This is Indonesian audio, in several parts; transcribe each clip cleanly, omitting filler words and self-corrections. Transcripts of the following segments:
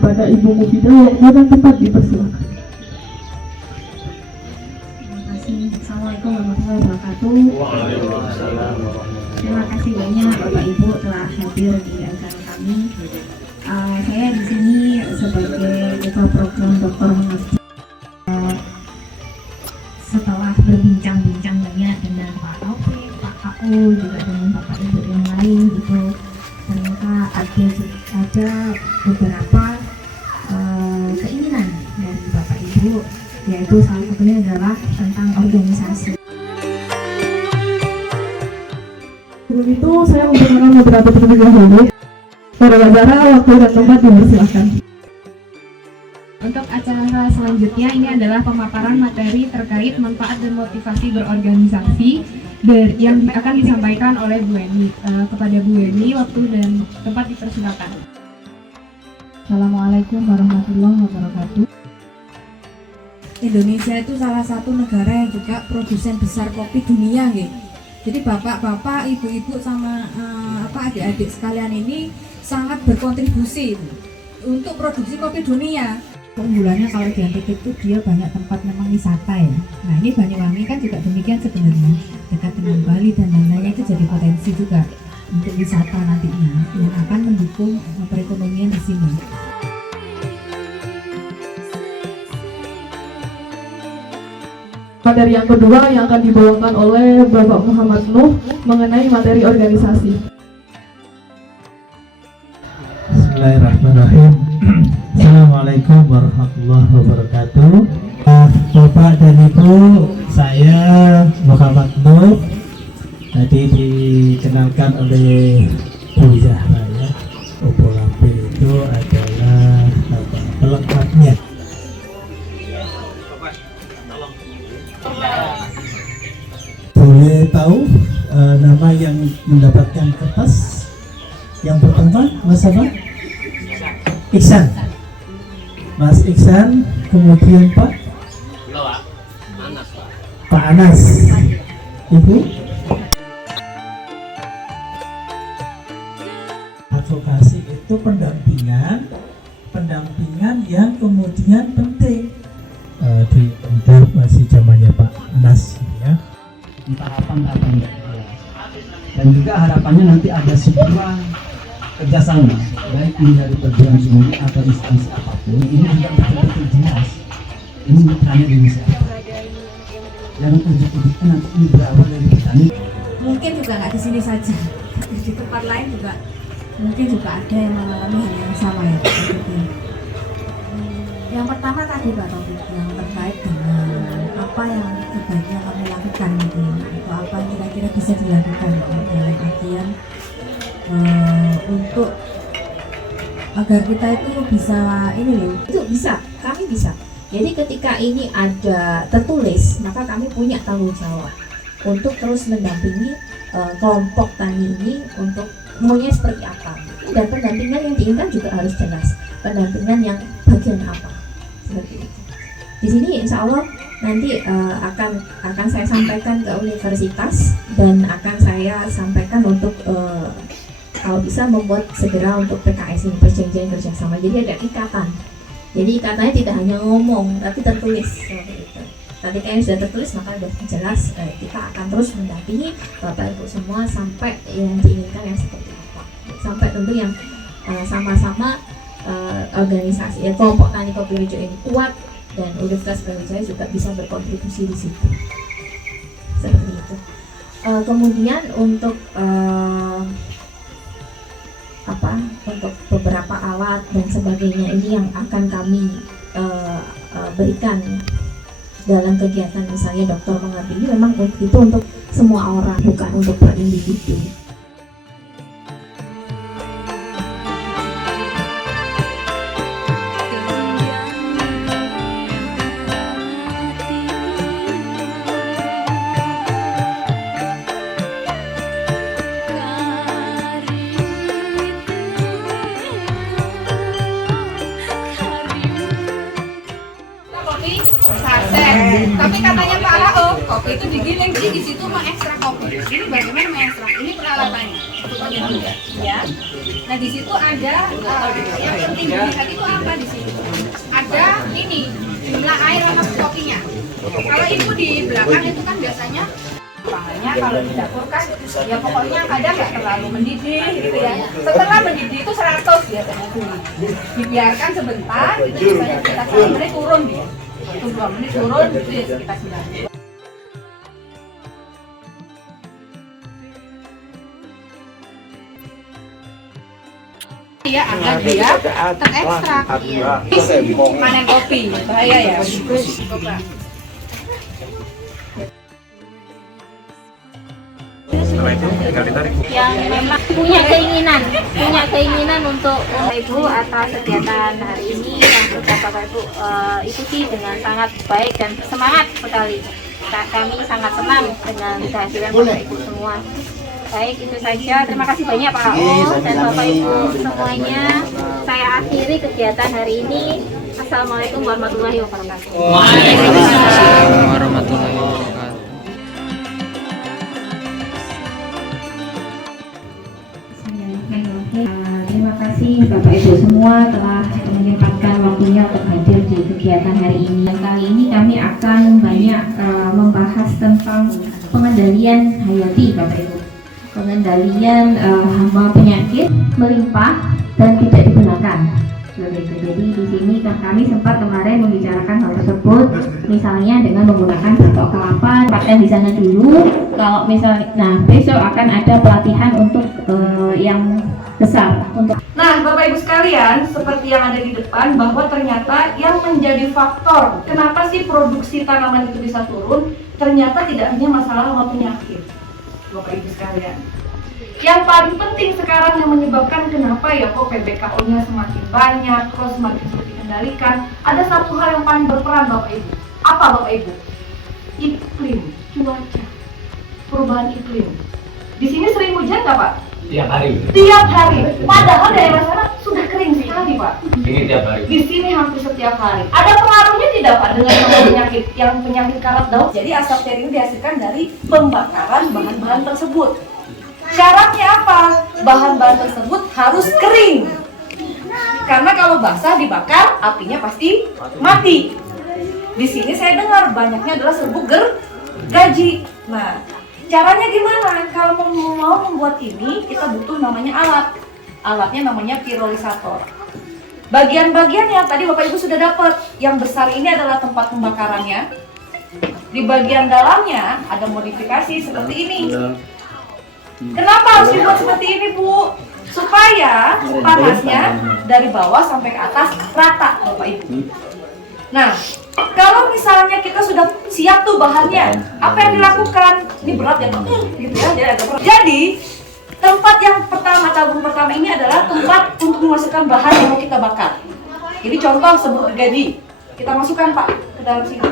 kepada Ibu Mufidah waktu dan tempat dipersilakan. Terima kasih. Assalamualaikum warahmatullahi wabarakatuh. Waalaikumsalam. Terima kasih banyak Bapak Ibu telah hadir di acara kami. Saya di sini sebagai ketua program Dr. Mengerti. Setelah berbincang-bincang banyak dengan Pak Taufik, Pak KU, juga dengan Bapak Ibu yang lain gitu, ternyata ada beberapa keinginan dari Bapak Ibu, yaitu salah satunya adalah tentang organisasi. Sebelum itu saya memperkenalkan moderator terlebih dahulu. Para acara waktu dan tempat dipersilakan. Untuk acara selanjutnya ini adalah pemaparan materi terkait manfaat dan motivasi berorganisasi yang akan disampaikan oleh Bu Eni. Kepada Bu Eni, waktu dan tempat dipersilakan. Assalamualaikum warahmatullahi wabarakatuh. Indonesia itu salah satu negara yang juga produsen besar kopi dunia, gitu. Jadi bapak-bapak, ibu-ibu sama adik-adik sekalian ini sangat berkontribusi untuk produksi kopi dunia. Keunggulannya kalau di NTT itu dia banyak tempat memang wisata ya. Nah ini Banyuwangi kan juga demikian sebenarnya, dekat dengan Bali dan lain-lainnya, itu jadi potensi juga untuk wisata nantinya yang akan mendukung perekonomian di sini. Materi yang kedua yang akan dibawakan oleh Bapak Muhammad Nuh mengenai materi organisasi. Bismillahirrahmanirrahim. Assalamualaikum warahmatullahi wabarakatuh. Bapak dan Ibu, saya Muhammad Nuh. Tadi dikenalkan oleh Bu Zahra ya. Opo Lampir itu adalah pelengkapnya. Boleh tahu nama yang mendapatkan kertas yang pertama, Mas apa? Iksan. Mas Iksan, kemudian Pak Anas. Ibu? Advokasi itu pendampingan yang kemudian penting. Itu masih zamannya Pak Anas ya. Tahapan-tahapan dan juga harapannya nanti ada sebuah kerjasama baik ini dari perguruan tinggi atau instansi apapun, ini juga betul-betul jelas ini mitranya dari siapa yang ujuk-ujuknya nanti ini berawal dari petani. Mungkin juga nggak di sini saja, di tempat lain juga mungkin juga ada yang mengalami hal yang sama ya. Yang pertama tadi Pak Taufik, yang terkait dengan apa yang sebaiknya kami lakukan gitu, atau apa yang kira-kira bisa dilakukan gitu, dalam artian untuk agar kita itu bisa ini loh. Itu bisa, kami bisa. Jadi ketika ini ada tertulis, maka kami punya tanggung jawab untuk terus mendampingi kelompok tani ini untuk maunya seperti apa. Dan pendampingan yang diinginkan juga harus jelas. Pendampingan yang bagian apa, seperti itu. Di sini insya Allah nanti akan saya sampaikan ke universitas dan akan saya sampaikan untuk kalau bisa membuat segera untuk PKS ini, perjanjian kerjasama. Jadi ada ikatan. Jadi ikatanya tidak hanya ngomong, tapi tertulis seperti itu. Ketika yang sudah tertulis maka sudah jelas kita akan terus mendampingi Bapak Ibu semua sampai yang diinginkan yang seperti apa. Sampai tentu yang sama-sama organisasi kelompok tani kopi hijau ini kuat dan Universitas Brawijaya juga bisa berkontribusi di situ. Seperti itu. Kemudian untuk untuk beberapa alat dan sebagainya ini yang akan kami berikan dalam kegiatan misalnya Dokter Mengerti ini memang itu untuk semua orang, bukan untuk per individu. Tapi katanya Pak Rauf, kopi itu digiling, jadi di situ mengekstrak kopi. Ini bagaimana mengekstrak? Ini peralatannya untuk menyeduh, ya. Nah di situ ada yang penting dilihat itu apa di situ? Ada ini jumlah air sama kopinya. Kalau ibu di belakang itu kan biasanya makanya kalau di dapur kan ya pokoknya kadang nggak terlalu mendidih gitu ya. Setelah mendidih itu 100 biasanya dulu. Dibiarkan sebentar, itu biasanya sekitar 1 menit turun dia. 2 menit turun itu ya sekitar 9. Ya agar dia terekstrak. Panen kopi bahaya ya. Coba. Setelah itu tinggal ditarik. Yang memang punya keinginan untuk Ibu atas kegiatan hari ini yang sudah Bapak Ibu ikuti dengan sangat baik dan semangat sekali. Kami sangat senang dengan kehadiran Bapak Ibu semua. Baik, itu saja. Terima kasih banyak Pak O dan Bapak Ibu semuanya. Saya akhiri kegiatan hari ini. Assalamualaikum warahmatullahi wabarakatuh. Waalaikumsalam warahmatullahi wabarakatuh. Terima kasih Bapak Ibu semua telah menyempatkan waktunya untuk hadir di kegiatan hari ini. Kali ini kami akan banyak membahas tentang pengendalian hayati Bapak Ibu. Pengendalian hama penyakit melimpah dan tidak digunakan. Jadi di sini kami sempat kemarin membicarakan hal tersebut, misalnya dengan menggunakan batok kelapa. Pakai di sana dulu. Kalau misalnya, nah besok akan ada pelatihan untuk yang besar. Nah, Bapak Ibu sekalian, seperti yang ada di depan, bahwa ternyata yang menjadi faktor kenapa sih produksi tanaman itu bisa turun, ternyata tidak hanya masalah hama penyakit, Bapak Ibu sekalian. Yang paling penting sekarang yang menyebabkan kenapa ya kok PBKO-nya semakin banyak, kok semakin sulit dikendalikan, ada satu hal yang paling berperan Bapak Ibu. Apa Bapak Ibu? Iklim, cuaca, perubahan iklim. Di sini sering hujan nggak Pak? Tiap hari. Tiap hari. Padahal daerah sana sudah kering sekali Pak. Ini tiap hari. Di sini hampir setiap hari. Ada pengaruhnya tidak Pak dengan penyakit yang penyakit karat daun? Jadi asap steril dihasilkan dari pembakaran bahan-bahan tersebut. Syaratnya apa? Bahan-bahan tersebut harus kering. Karena kalau basah dibakar, apinya pasti mati. Di sini saya dengar banyaknya adalah serbuk gergaji. Nah, caranya gimana? Kalau mau membuat ini, kita butuh namanya alat. Alatnya namanya pirolisator. Bagian-bagiannya tadi Bapak Ibu sudah dapat. Yang besar ini adalah tempat pembakarannya. Di bagian dalamnya ada modifikasi seperti ini. Kenapa harus dibuat seperti ini Bu? Supaya panasnya dari bawah sampai ke atas rata Bapak Ibu. Nah, kalau misalnya kita sudah siap tuh bahannya, apa yang dilakukan? Ini berat ya Pak, gitu ya, jadi agak berat. Jadi, tempat yang pertama, tabung pertama ini adalah tempat untuk memasukkan bahan yang mau kita bakar. Jadi contoh serbuk gergaji, kita masukkan Pak ke dalam sini.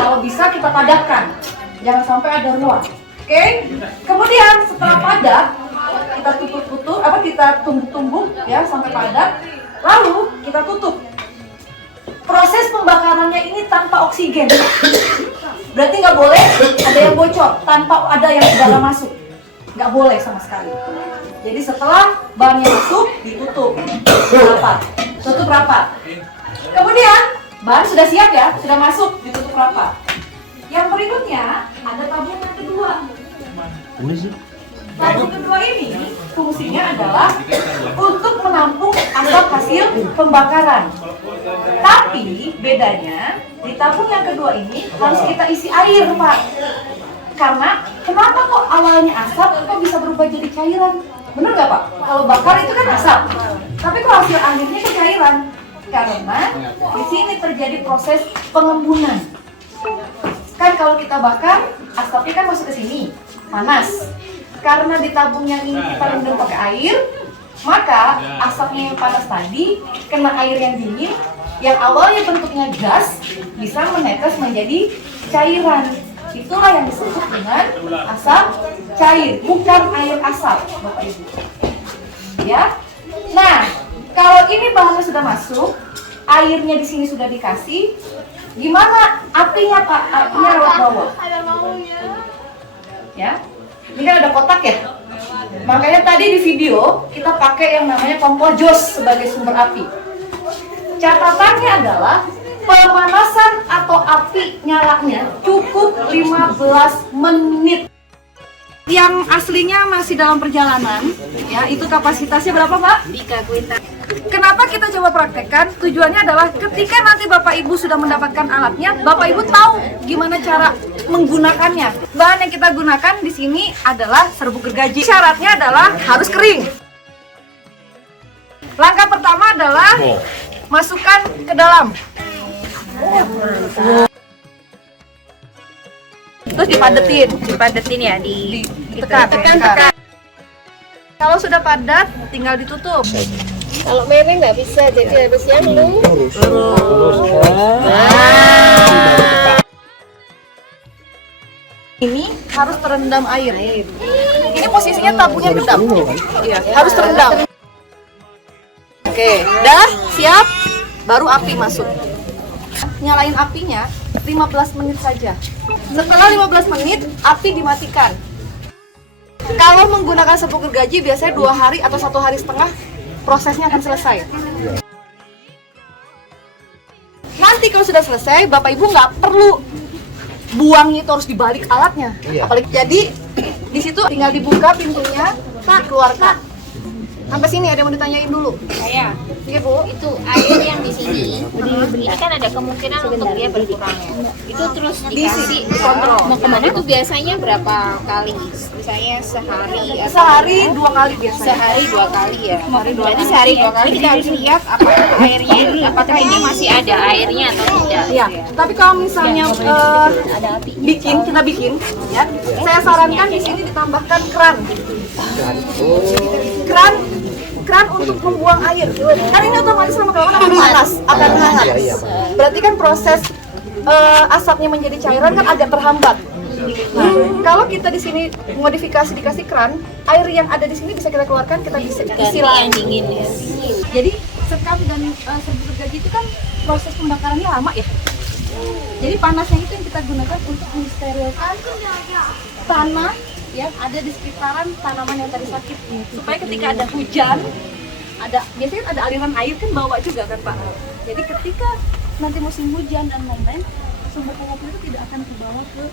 Kalau bisa kita padatkan, jangan sampai ada ruang. Oke, kemudian setelah padat, kita kita tumbuk-tumbuk ya sampai padat, lalu kita tutup. Proses pembakarannya ini tanpa oksigen, berarti nggak boleh ada yang bocor, tanpa ada yang ke dalam masuk, nggak boleh sama sekali. Jadi setelah bahannya masuk, ditutup rapat, tutup rapat. Kemudian bahan sudah siap ya, sudah masuk, ditutup rapat. Yang berikutnya ada tabung yang kedua. Tabung kedua ini fungsinya adalah untuk menampung asap hasil pembakaran. Tapi bedanya di tabung yang kedua ini harus kita isi air Pak. Karena kenapa kok awalnya asap kok bisa berubah jadi cairan? Bener nggak Pak? Kalau bakar itu kan asap. Tapi kok hasil akhirnya ke cairan? Karena di sini terjadi proses pengembunan. Kan kalau kita bakar, asapnya kan masuk ke sini, panas. Karena di tabung yang ini kita rendam pakai air, maka asapnya yang panas tadi kena air yang dingin, yang awalnya bentuknya gas bisa menetes menjadi cairan. Itulah yang disebut dengan asap cair, bukan air asap, Bapak Ibu. Ya. Nah, kalau ini bahannya sudah masuk, airnya di sini sudah dikasih, Gimana apinya Pak? Apinya lewat bawah. Ya, ini kan ada kotak ya. Makanya tadi di video kita pakai yang namanya kompor jos sebagai sumber api. Catatannya adalah pemanasan atau api nyalanya cukup 15 menit. Yang aslinya masih dalam perjalanan, ya itu kapasitasnya berapa Pak? 3 kuintal. Kenapa kita coba praktekkan? Tujuannya adalah ketika nanti Bapak Ibu sudah mendapatkan alatnya, Bapak Ibu tahu gimana cara menggunakannya. Bahan yang kita gunakan di sini adalah serbuk gergaji. Syaratnya adalah harus kering. Langkah pertama adalah masukkan ke dalam. Terus dipadetin ya, ditekan. Kalau sudah padat, tinggal ditutup. Kalau meme nggak bisa, jadi harus yang lurus. Ini harus terendam air. Ini posisinya tabungnya gedap. Iya, harus terendam. Oke, dah siap. Baru api masuk. Nyalain apinya 15 menit saja. Setelah 15 menit, api dimatikan. Kalau menggunakan serbuk gergaji biasanya 2 hari atau 1 hari setengah prosesnya akan selesai. Nanti kalau sudah selesai, Bapak Ibu nggak perlu buangnya itu harus dibalik alatnya. Apalagi jadi di situ tinggal dibuka pintunya, keluarkan. Sampai sini ada yang mau ditanyain dulu? Saya, Iya Bu. itu air yang di sini, ini kan ada kemungkinan untuk dia berkurang ya. Itu terus dikasih kontrol. Mau kemana? Itu biasanya berapa kali? Misalnya sehari atau Sehari 2 kali biasanya. sehari 2 kali ya. Berarti sehari 2 kali kita harus lihat apakah airnya ini, apakah ini masih ada airnya atau tidak. Iya, tapi kalau misalnya kita bikin, ya, saya sarankan di sini ditambahkan keran untuk membuang air. Kan ini otomatis lama-kelamaan akan panas, akan hangat. Berarti kan proses asapnya menjadi cairan kan agak terhambat. Nah, kalau kita di sini modifikasi dikasih keran, air yang ada di sini bisa kita keluarkan, kita bisa isi Yang dingin ya. Jadi sekam dan serbuk gergaji itu kan proses pembakarannya lama ya. Jadi panasnya itu yang kita gunakan untuk mensterilkan tanah yang ada di sekitaran tanaman yang tadi sakit, supaya ketika ada hujan, biasanya ada aliran air kan bawa juga kan Pak. Jadi ketika nanti musim hujan dan lain-lain, sumber pengopi itu tidak akan terbawa ke